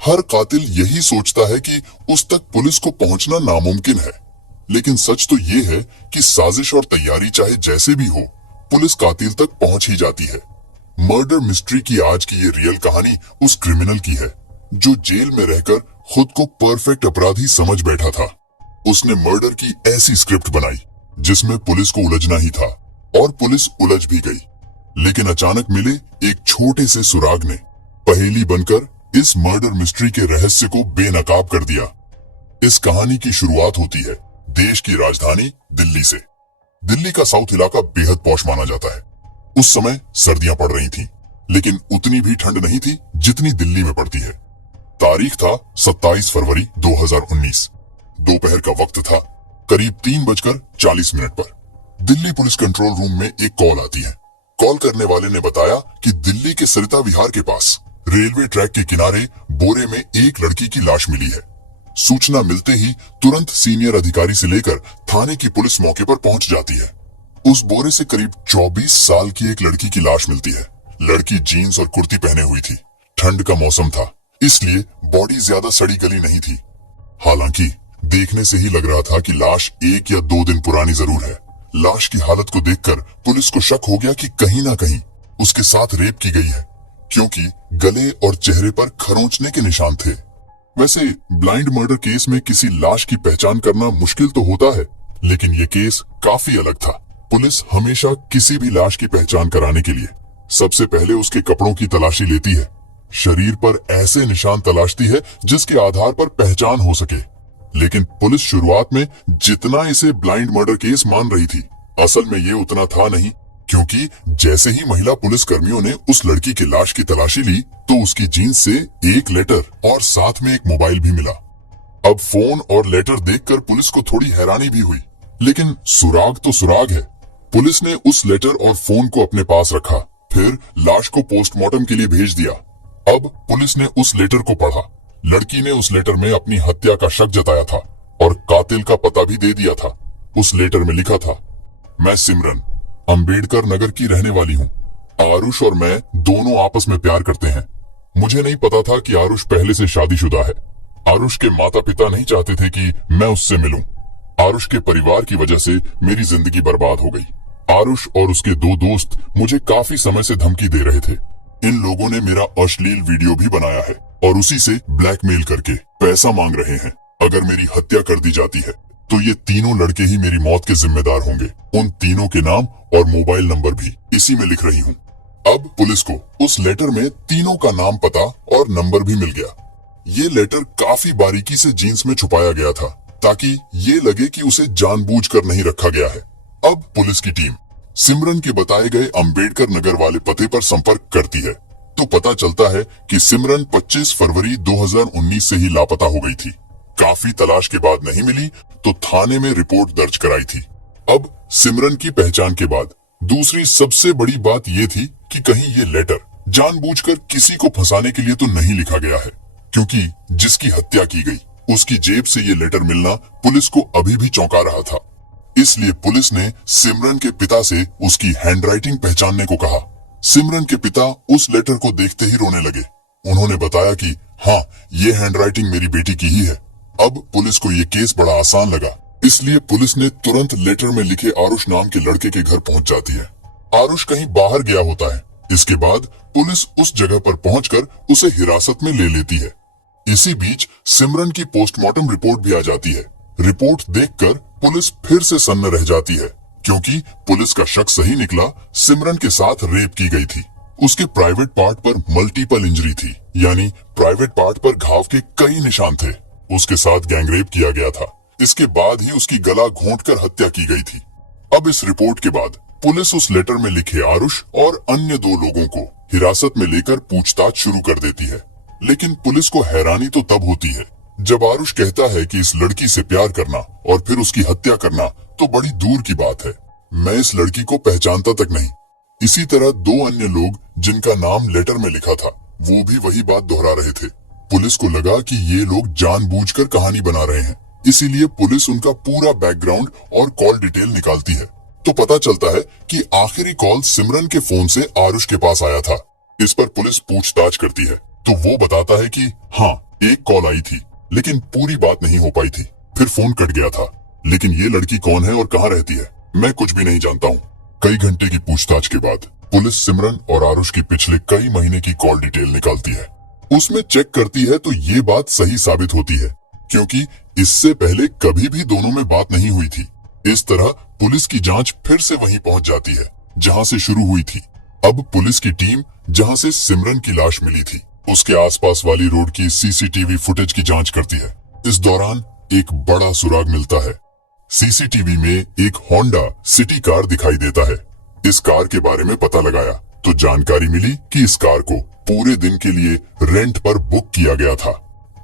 हर कातिल यही सोचता है कि उस तक पुलिस को पहुंचना नामुमकिन है, लेकिन सच तो ये है कि साजिश और तैयारी चाहे जैसे भी हो, पुलिस कातिल तक पहुंच ही जाती है। मर्डर मिस्ट्री की आज की ये रियल कहानी उस क्रिमिनल की है जो जेल में रहकर खुद को परफेक्ट अपराधी समझ बैठा था। उसने मर्डर की ऐसी स्क्रिप्ट बनाई जिसमें पुलिस को उलझना ही था, और पुलिस उलझ भी गई। लेकिन अचानक मिले एक छोटे से सुराग ने पहेली बनकर इस मर्डर मिस्ट्री के रहस्य को बेनकाब कर दिया। इस कहानी की शुरुआत होती है देश की राजधानी दिल्ली से। दिल्ली का साउथ इलाका बेहद पॉश माना जाता है। उस समय सर्दियां पड़ रही थीं, लेकिन उतनी भी ठंड नहीं थी जितनी दिल्ली में पड़ती है। तारीख था 27 फरवरी 2019। दोपहर का वक्त था। करीब 3:40 पर दिल्ली पुलिस कंट्रोल रूम में एक कॉल आती है। कॉल करने वाले ने बताया कि दिल्ली के सरिता विहार के पास रेलवे ट्रैक के किनारे बोरे में एक लड़की की लाश मिली है। सूचना मिलते ही तुरंत सीनियर अधिकारी से लेकर थाने की पुलिस मौके पर पहुंच जाती है। उस बोरे से करीब 24 साल की एक लड़की की लाश मिलती है। लड़की जीन्स और कुर्ती पहने हुई थी। ठंड का मौसम था, इसलिए बॉडी ज्यादा सड़ी गली नहीं थी। हालांकि देखने से ही लग रहा था कि लाश 1 या 2 दिन पुरानी जरूर है। लाश की हालत को देखकर पुलिस को शक हो गया कि कहीं ना कहीं उसके साथ रेप की गई है, क्योंकि गले और चेहरे पर खरोंचने के निशान थे। वैसे ब्लाइंड मर्डर केस में किसी लाश की पहचान करना मुश्किल तो होता है, लेकिन ये केस काफी अलग था। पुलिस हमेशा किसी भी लाश की पहचान कराने के लिए सबसे पहले उसके कपड़ों की तलाशी लेती है। शरीर पर ऐसे निशान तलाशती है जिसके आधार पर पहचान हो सके। लेकिन पुलिस शुरुआत में जितना इसे ब्लाइंड मर्डर केस मान रही थी, असल में ये उतना था नहीं, क्योंकि जैसे ही महिला पुलिस कर्मियों ने उस लड़की की लाश की तलाशी ली तो उसकी जीन्स से एक लेटर और साथ में एक मोबाइल भी मिला। अब फोन और लेटर देखकर पुलिस को थोड़ी हैरानी भी हुई, लेकिन सुराग तो सुराग है। पुलिस ने उस लेटर और फोन को अपने पास रखा, फिर लाश को पोस्टमार्टम के लिए भेज दिया। अब पुलिस ने उस लेटर को पढ़ा। लड़की ने उस लेटर में अपनी हत्या का शक जताया था और कातिल का पता भी दे दिया था। उस लेटर में लिखा था, मैं सिमरन अंबेडकर नगर की रहने वाली हूँ। आरुष और मैं दोनों आपस में प्यार करते हैं। मुझे नहीं पता था कि आरुष पहले से शादीशुदा है। आरुष के माता पिता नहीं चाहते थे कि मैं उससे मिलूं। आरुष के परिवार की वजह से मेरी जिंदगी बर्बाद हो गई। आरुष और उसके 2 दोस्त मुझे काफी समय से धमकी दे रहे थे। इन लोगों ने मेरा अश्लील वीडियो भी बनाया है और उसी से ब्लैकमेल करके पैसा मांग रहे हैं। अगर मेरी हत्या कर दी जाती है तो ये तीनों लड़के ही मेरी मौत के जिम्मेदार होंगे। उन तीनों के नाम और मोबाइल नंबर भी इसी में लिख रही हूँ। अब पुलिस को उस लेटर में तीनों का नाम, पता और नंबर भी मिल गया। ये लेटर काफी बारीकी से जीन्स में छुपाया गया था ताकि ये लगे कि उसे जानबूझकर नहीं रखा गया है। अब पुलिस की टीम सिमरन के बताए गए अंबेडकर नगर वाले पते पर संपर्क करती है तो पता चलता है कि सिमरन 25 फरवरी 2019 से ही लापता हो गई थी। काफी तलाश के बाद नहीं मिली तो थाने में रिपोर्ट दर्ज कराई थी। अब सिमरन की पहचान के बाद दूसरी सबसे बड़ी बात ये थी कि कहीं ये लेटर जानबूझकर किसी को फंसाने के लिए तो नहीं लिखा गया है, क्योंकि जिसकी हत्या की गई उसकी जेब से ये लेटर मिलना पुलिस को अभी भी चौंका रहा था। इसलिए पुलिस ने सिमरन के पिता से उसकी हैंडराइटिंग पहचानने को कहा। सिमरन के पिता उस लेटर को देखते ही रोने लगे। उन्होंने बताया कि हाँ, ये हैंडराइटिंग मेरी बेटी की ही है। अब पुलिस को ये केस बड़ा आसान लगा, इसलिए पुलिस ने तुरंत लेटर में लिखे आरुष नाम के लड़के के घर पहुंच जाती है। आरुष कहीं बाहर गया होता है। इसके बाद पुलिस उस जगह पर पहुंचकर उसे हिरासत में ले लेती है। इसी बीच सिमरन की पोस्टमार्टम रिपोर्ट भी आ जाती है। रिपोर्ट देखकर पुलिस फिर से सन्न रह जाती है, क्योंकि पुलिस का शक सही निकला। सिमरन के साथ रेप की गई थी। उसके प्राइवेट पार्ट पर मल्टीपल इंजरी थी, यानी प्राइवेट पार्ट पर घाव के कई निशान थे। उसके साथ गैंगरेप किया गया था। इसके बाद ही उसकी गला घोंटकर हत्या की गई थी। अब इस रिपोर्ट के बाद पुलिस उस लेटर में लिखे आरुष और अन्य 2 लोगों को हिरासत में लेकर पूछताछ शुरू कर देती है। लेकिन पुलिस को हैरानी तो तब होती है जब आरुष कहता है कि इस लड़की से प्यार करना और फिर उसकी हत्या करना तो बड़ी दूर की बात है। मैं इस लड़की को पहचानता तक नहीं। इसी तरह 2 अन्य लोग जिनका नाम लेटर में लिखा था वो भी वही बात दोहरा रहे थे। पुलिस को लगा कि ये लोग जानबूझकर कहानी बना रहे हैं, इसीलिए पुलिस उनका पूरा बैकग्राउंड और कॉल डिटेल निकालती है। तो पता चलता है कि आखिरी कॉल सिमरन के फोन से आरुष के पास आया था। इस पर पुलिस पूछताछ करती है तो वो बताता है कि हाँ, एक कॉल आई थी, लेकिन पूरी बात नहीं हो पाई थी। फिर फोन कट गया था। लेकिन ये लड़की कौन है और कहाँ रहती है, मैं कुछ भी नहीं जानता हूँ। कई घंटे की पूछताछ के बाद पुलिस सिमरन और आरुष की पिछले कई महीने की कॉल डिटेल निकालती है। उसमें चेक करती है तो ये बात सही साबित होती है, क्योंकि इससे पहले कभी भी दोनों में बात नहीं हुई थी। इस तरह पुलिस की जांच फिर से वहीं पहुंच जाती है जहां से शुरू हुई थी। अब पुलिस की टीम जहां से सिमरन की लाश मिली थी, उसके आसपास वाली रोड की सीसीटीवी फुटेज की जांच करती है। इस दौरान एक बड़ा सुराग मिलता है। सीसीटीवी में एक होंडा सिटी कार दिखाई देता है। इस कार के बारे में पता लगाया तो जानकारी मिली कि इस कार को पूरे दिन के लिए रेंट पर बुक किया गया था।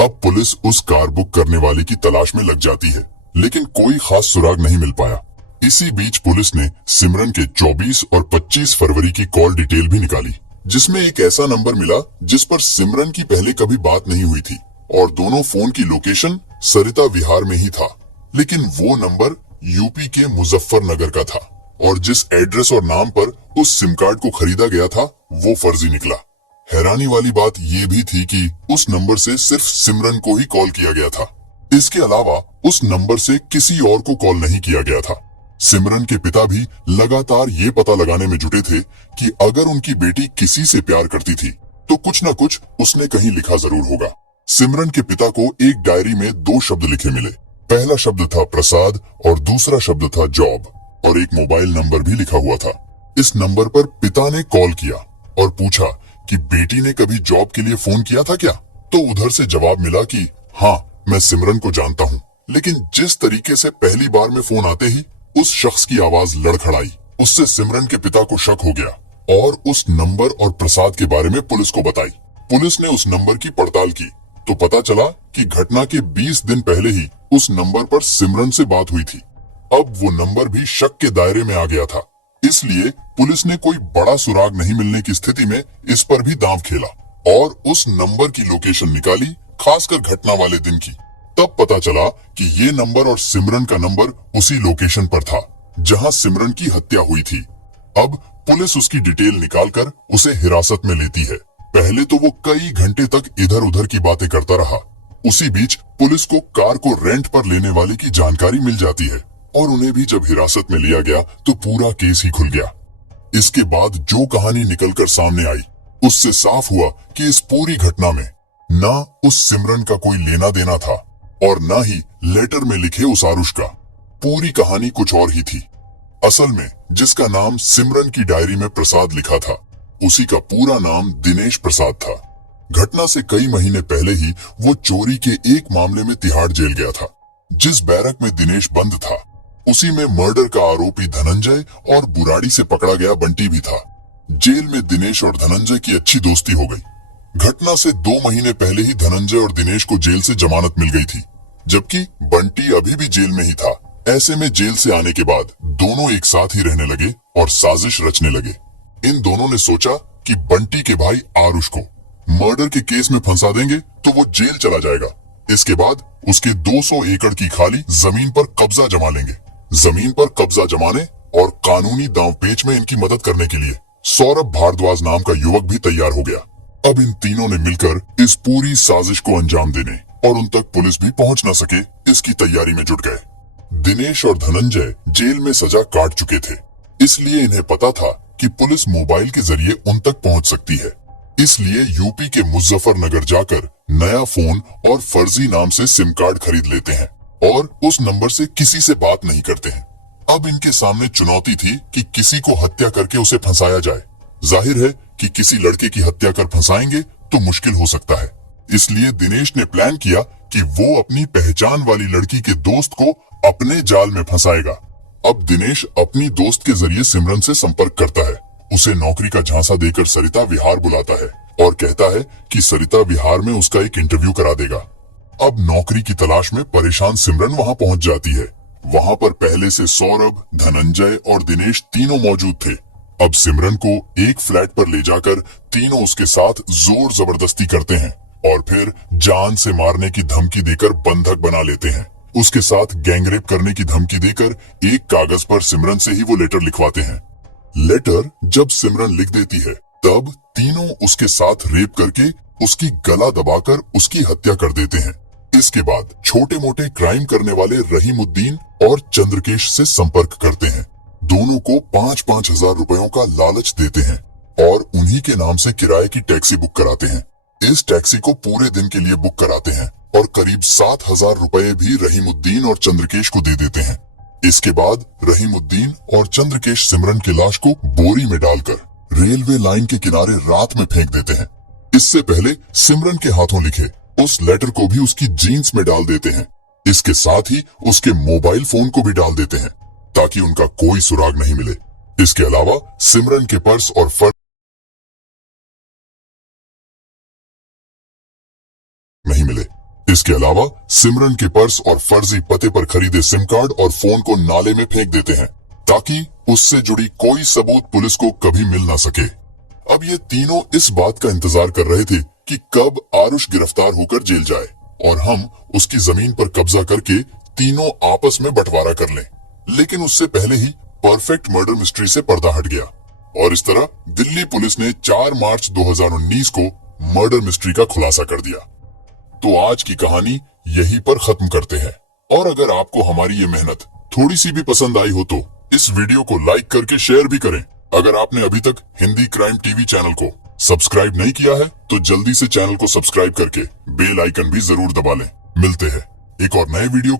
अब पुलिस उस कार बुक करने वाले की तलाश में लग जाती है, लेकिन कोई खास सुराग नहीं मिल पाया। इसी बीच पुलिस ने सिमरन के 24 और 25 फरवरी की कॉल डिटेल भी निकाली, जिसमें एक ऐसा नंबर मिला जिस पर सिमरन की पहले कभी बात नहीं हुई थी और दोनों फोन की लोकेशन सरिता विहार में ही था। लेकिन वो नंबर यूपी के मुजफ्फरनगर का था और जिस एड्रेस और नाम पर उस सिम कार्ड को खरीदा गया था वो फर्जी निकला। हैरानी वाली बात ये भी थी कि उस नंबर से सिर्फ सिमरन को ही कॉल किया गया था। इसके अलावा उस नंबर से किसी और को कॉल नहीं किया गया था। सिमरन के पिता भी लगातार ये पता लगाने में जुटे थे कि अगर उनकी बेटी किसी से प्यार करती थी तो कुछ न कुछ उसने कहीं लिखा जरूर होगा। सिमरन के पिता को एक डायरी में 2 शब्द लिखे मिले। पहला शब्द था प्रसाद और दूसरा शब्द था जॉब, और एक मोबाइल नंबर भी लिखा हुआ था। इस नंबर पर पिता ने कॉल किया और पूछा कि बेटी ने कभी जॉब के लिए फोन किया था क्या। तो उधर से जवाब मिला कि हाँ, मैं सिमरन को जानता हूँ। लेकिन जिस तरीके से पहली बार में फोन आते ही उस शख्स की आवाज लड़खड़ाई, उससे सिमरन के पिता को शक हो गया और उस नंबर और प्रसाद के बारे में पुलिस को बताई। पुलिस ने उस नंबर की पड़ताल की तो पता चला कि घटना के 20 दिन पहले ही उस नंबर पर सिमरन से बात हुई थी। अब वो नंबर भी शक के दायरे में आ गया था, इसलिए पुलिस ने कोई बड़ा सुराग नहीं मिलने की स्थिति में इस पर भी दांव खेला और उस नंबर की लोकेशन निकाली, खासकर घटना वाले दिन की। तब पता चला कि ये नंबर और सिमरन का नंबर उसी लोकेशन पर था जहां सिमरन की हत्या हुई थी। अब पुलिस उसकी डिटेल निकालकर उसे हिरासत में लेती है। पहले तो वो कई घंटे तक इधर उधर की बातें करता रहा। उसी बीच पुलिस को कार को रेंट पर लेने वाले की जानकारी मिल जाती है और उन्हें भी जब हिरासत में लिया गया तो पूरा केस ही खुल गया। इसके बाद जो कहानी निकलकर सामने आई उससे साफ हुआ कि इस पूरी घटना में ना उस सिमरन का कोई लेना देना था और ना ही लेटर में लिखे उस आरुष का। पूरी कहानी कुछ और ही थी। असल में जिसका नाम सिमरन की डायरी में प्रसाद लिखा था, उसी का पूरा नाम दिनेश प्रसाद था। घटना से कई महीने पहले ही वो चोरी के एक मामले में तिहाड़ जेल गया था। जिस बैरक में दिनेश बंद था, उसी में मर्डर का आरोपी धनंजय और बुराड़ी से पकड़ा गया बंटी भी था। जेल में दिनेश और धनंजय की अच्छी दोस्ती हो गई। घटना से 2 महीने पहले ही धनंजय और दिनेश को जेल से जमानत मिल गई थी, जबकि बंटी अभी भी जेल में ही था। ऐसे में जेल से आने के बाद दोनों एक साथ ही रहने लगे और साजिश रचने लगे। इन दोनों ने सोचा कि बंटी के भाई आरुष को मर्डर के केस में फंसा देंगे तो वो जेल चला जाएगा। इसके बाद उसके 200 एकड़ की खाली जमीन पर कब्जा जमा लेंगे। जमीन पर कब्जा जमाने और कानूनी दांवपेच में इनकी मदद करने के लिए सौरभ भारद्वाज नाम का युवक भी तैयार हो गया। अब इन तीनों ने मिलकर इस पूरी साजिश को अंजाम देने और उन तक पुलिस भी पहुंच न सके, इसकी तैयारी में जुट गए। दिनेश और धनंजय जेल में सजा काट चुके थे, इसलिए इन्हें पता था कि पुलिस मोबाइल के जरिए उन तक पहुंच सकती है। इसलिए यूपी के मुजफ्फरनगर जाकर नया फोन और फर्जी नाम से सिम कार्ड खरीद लेते हैं और उस नंबर से किसी से बात नहीं करते हैं। अब इनके सामने चुनौती थी कि किसी को हत्या करके उसे फंसाया जाए। जाहिर है कि किसी लड़के की हत्या कर फंसाएंगे तो मुश्किल हो सकता है। इसलिए दिनेश ने प्लान किया कि वो अपनी पहचान वाली लड़की के दोस्त को अपने जाल में फंसाएगा। अब दिनेश अपनी दोस्त के जरिए सिमरन से संपर्क करता है। उसे नौकरी का झांसा देकर सरिता विहार बुलाता है और कहता है कि सरिता विहार में उसका एक इंटरव्यू करा देगा। अब नौकरी की तलाश में परेशान सिमरन वहां पहुंच जाती है। वहां पर पहले से सौरभ, धनंजय और दिनेश तीनों मौजूद थे। अब सिमरन को एक फ्लैट पर ले जाकर तीनों उसके साथ जोर जबरदस्ती करते हैं और फिर जान से मारने की धमकी देकर बंधक बना लेते हैं। उसके साथ गैंगरेप करने की धमकी देकर एक कागज पर सिमरन से ही वो लेटर लिखवाते हैं। लेटर जब सिमरन लिख देती है, तब तीनों उसके साथ रेप करके उसकी गला दबाकर उसकी हत्या कर देते हैं। इसके बाद छोटे मोटे क्राइम करने वाले रहीमुद्दीन और चंद्रकेश से संपर्क करते हैं। दोनों को 5-5 हजार रुपयों का लालच देते हैं और उन्हीं के नाम से किराए की टैक्सी बुक कराते हैं। इस टैक्सी को पूरे दिन के लिए बुक कराते हैं और करीब 7,000 रुपए भी रहीमुद्दीन और चंद्रकेश को दे देते हैं। इसके बाद रहीमुद्दीन और चंद्रकेश सिमरन की लाश को बोरी में डालकर रेलवे लाइन के किनारे रात में फेंक देते हैं। इससे पहले सिमरन के हाथों लिखे उस लेटर को भी उसकी जीन्स में डाल देते हैं। इसके साथ ही उसके मोबाइल फोन को भी डाल देते हैं ताकि उनका कोई सुराग नहीं मिले। इसके अलावा सिमरन के पर्स और फर्जी पते पर खरीदे सिम कार्ड और फोन को नाले में फेंक देते हैं ताकि उससे जुड़ी कोई सबूत पुलिस को कभी मिल ना सके। अब ये तीनों इस बात का इंतजार कर रहे थे कि कब आरुष गिरफ्तार होकर जेल जाए और हम उसकी जमीन पर कब्जा करके तीनों आपस में बंटवारा कर लें। लेकिन उससे पहले ही परफेक्ट मर्डर मिस्ट्री से पर्दा हट गया और इस तरह दिल्ली पुलिस ने 4 मार्च 2019 को मर्डर मिस्ट्री का खुलासा कर दिया। तो आज की कहानी यहीं पर खत्म करते हैं और अगर आपको हमारी ये मेहनत थोड़ी सी भी पसंद आई हो तो इस वीडियो को लाइक करके शेयर भी करें। अगर आपने अभी तक हिंदी क्राइम टीवी चैनल को सब्सक्राइब नहीं किया है तो जल्दी से चैनल को सब्सक्राइब करके बेल आइकन भी जरूर दबा लें। मिलते हैं एक और नए वीडियो